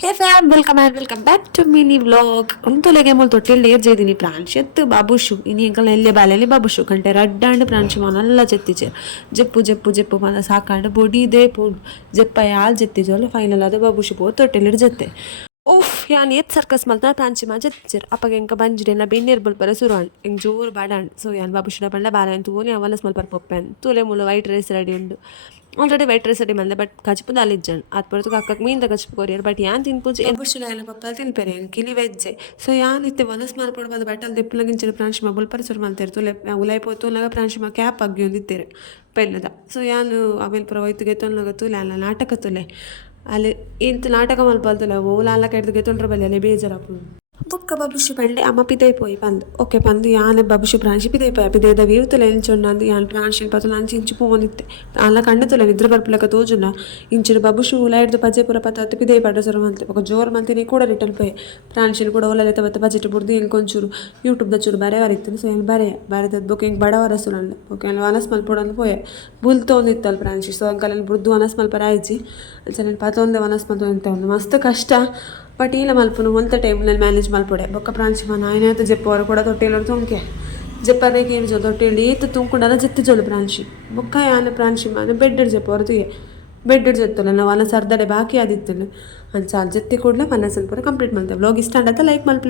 hey fam welcome back to mini vlog ಒಂತೊಲೆಗೆ ಮೊಲ್ ತೊಟ್ಟಿಲ್ ಏರ್ ಜೈದಿನಿ ಪ್ರಾಂಶೆತ್ ಬಾಬುಶು ಇನಿ ಎಂಕಲ್ನ ಎಲ್ಲೆ ಬಾಲೆಲಿ ಬಾಬುಶು ಕಂಟೆ ರಡ್ಡಾಂಡ್ ಪ್ರಾಂಶು ಮನಲ್ಲ ಜೆತ್ತಿಜೆ ಜೆಪ್ಪು ಪಂದ ಸಾಕಾಂಡ್ ಬೊಡಿದೇ ಪೋಂಡು ಜೆಪ್ಪ ಯಾಲ್ ಜೆತ್ತಿಜೋಲ್ಲ ಫೈನಲ್ ಅದು ಬಾಬುಶು ಪೋ ತೊಟ್ಟಿಲ್ ಜೆತ್ತೆ ಓಫ್ ಯಾನ್ ಏತ್ ಸರ್ಕಸ್ ಮಲ್ತ ಪ್ರಾಂಚಿ ಮಾ ಜೆತ್ತಿಜೆರ್ ಅಪ್ಪಗೆ ಎಂಕ ಬಂಜಿಡೆನ ಬೆನ್ನೇರ್ ಬಲ್ಪರ ಸುರುವಾಂಡ್ ಎಂಕ್ ಜೋರು ಬಾಡಾಂಡ್ ಸೊ ಯಾನ್ ಬಾಬುಶುಡ ಪಂಡ ಬಾಲ ತೂನಿ ಅವಲಸ್ ಮಲ್ಪರ ಪೊಪ್ಪೆನ್ ತೂಲೆ ಮುಲ ವೈಟ್ ರೈಸ್ ರೆಡಿ ಉಂಡು ಆಲ್ರೆಡಿ ವೈಟ್ ರೈಸ್ ರೆಡಿ ಮಲ್ದೆ ಬಟ್ ಕಚ್ಪುದ ಅಲ್ಲಿಜ್ಜಾಂಡ್ ಅದು ಪೊರ್ತು ಅಕ್ಕಕ್ಕೆ ಮೀನ್ದ ಕಚ್ಪು ಕೊರಿಯರ್ ಬಟ್ ಯಾನ್ ತಿನ್ಪುಜಿ ಬಾಬುಶುಲ ಎಲ್ಲ ಪಪ್ಪಲ್ ತಿನ್ಪೆರೆ ಕಿಲಿ ವೆಜ್ಜೆ ಸೊ ಯಾನ್ ಇತ್ತೆ ವನಸ್ ಮಲ್ಪೊಡು ಬಂದು ಬಟ್ಟಲ್ ದೆಪ್ಪುಲಗಿಂಚಿನ ಪ್ರಾಂಶಿಮ ಬುಲ್ಪರ ಸುರು ಮಲ್ತೇರು ತುಲೆ ಉಲೈ ಪೋತುಲಗ ಪ್ರಾಂಶಿಮ ಕ್ಯಾಪ್ ಅಗ್ಗಿ ಒಂದಿತ್ತೇರು ಪೆಲ್ಲದ ಸೊ ಯಾನು ಅವೆಲ್ ಪುರ ಒಯ್ತು ಗೆತ್ತೊನ್ಲಗ ತುಲೆ ಅಲ್ಲ ನಾಟಕ ತುಲೆ ಅಲ್ಲಿ ಇಂತ ನಾಟಕ ಮಲ್ಪಲ್ತುಲೆ ಓಲ ಅಲ್ಲ ಕೆಡ್ದು ಗೆತ್ತೊಂಡ್ರ ಬಲ್ಲಿ ಅಲ್ಲೇ ಬೇಜಾರಪ್ಪು ಬೊಕ್ಕ ಬಾಬುಶು ಪಂಡೆ ಅಮ್ಮ ಪಿದೈ ಪೋಯಿ ಪಂದು ಓಕೆ ಪಂದು ಯಾನೆ ಬಾಬುಶು ಪ್ರಾಂಶಿ ಪಿದೈ ಪೋಯ ಪಿದೈದ ವ್ಯೂ ತುಲೆ ಎಂಚೊಂಡು ಯಾನ್ ಪ್ರಾಂಶಿ ಪತುಲ ಅಂಚಿ ಇಂಚು ಪೋನಿತ್ತೆ ಅಲ್ಲ ಕಣ್ಣು ತುಲೆ ನಿದ್ರೆ ಬರ್ಪಲಕ ತೋಜುನ ಇಂಚಿನ ಬಾಬುಶು ಉಲಾಯ್ದು ಪಜೆ ಪುರ ಪತ್ತ ಪಿದೈ ಪಡ್ಡ ಸರು ಮಂತ್ಲೆ ఒక ಜೋರು ಮಂತಿನಿ ಕೂಡ ರಿಟರ್ನ್ ಪೋಯೆ ಪ್ರಾಂಶಿಲ್ ಕೂಡ ಒಲ್ಲ ಲೆತ್ತ ಬತ್ತ ಬಜೆಟ್ ಬುಡ್ದು ಹೆಂಗೆ ಒಂಚೂರು ಯೂಟ್ಯೂಬ್ದ ಚೂರು ಬರೆ ವರಿತ್ತನು ಸೊ ಏನು ಬರೆದದ್ದು ಬೊಕ್ಕ ಹೆಂಗೆ ಬಡ ವರಸುಲಂಡು ಓಕೆ ಅಲ್ಲಿ ವನಸ್ ಮಲ್ಪೊಡಂದು ಪೋಯೆ ಬುಲ್ ತೊಂದಿತ್ತಲ್ಲ ಪ್ರಾಂಶಿ ಸೊ ಅಂಕಲ್ ಬುಡ್ದು ವನಸ್ ಮಲ್ಪರ ಆಯ್ಜಿ ಸರಿ ಪತ್ತೊಂದೆ ವನಸ್ ಮಲ್ತ ಒಂದು ಮಸ್ತ್ ಕಷ್ಟ ಬಟ್ ಇಲ್ಲ ಮಲ್ಪುನು ಒಂತ ಟೈಮ್ನಲ್ಲಿ ಮ್ಯಾನೇಜ್ ಮಲ್ಪೊಡೆ ಬೊಕ್ಕ ಪ್ರಾಂಶಿಮ ನಾಯನೇತು ಜೆಪ್ಪವರು ಕೂಡ ತೊಟ್ಟೆಲೋಡು ತುಂಕೆ ಜೆಪ್ಪರೇಗೆ ಏನು ಜೋ ತೊಟ್ಟೆಲಿ ಏತು ತುಂಕುಂಡಲ್ಲ ಜೆತ್ತಿ ಜೋಲು ಪ್ರಾಂಶಿ ಬೊಕ್ಕ ಯಾನ ಪ್ರಾಂಶಿಮ ಬೆಡ್ ಜೆಪ್ಪವರು ತುಯೆ ಬೆಡ್ ಜೆತ್ತಲ್ಲ ನಾವು ಅನ್ನ ಸರ್ದಡೆ ಬಾಕಿ ಆದಿತ್ತಲ್ಲ ಅಂಚಾಲ್ ಜೆತ್ತಿ ಕೂಡಲೇ ಮನಸ್ಸಲ್ಲಿ ಪೂರ ಕಂಪ್ಲೀಟ್ ಮಾಡ್ತೇವೆ ವ್ಲಾಗ್ ಇಷ್ಟ ಆಡತ್ತ ಲೈಕ್ ಮಲ್ಪ್ಲಿ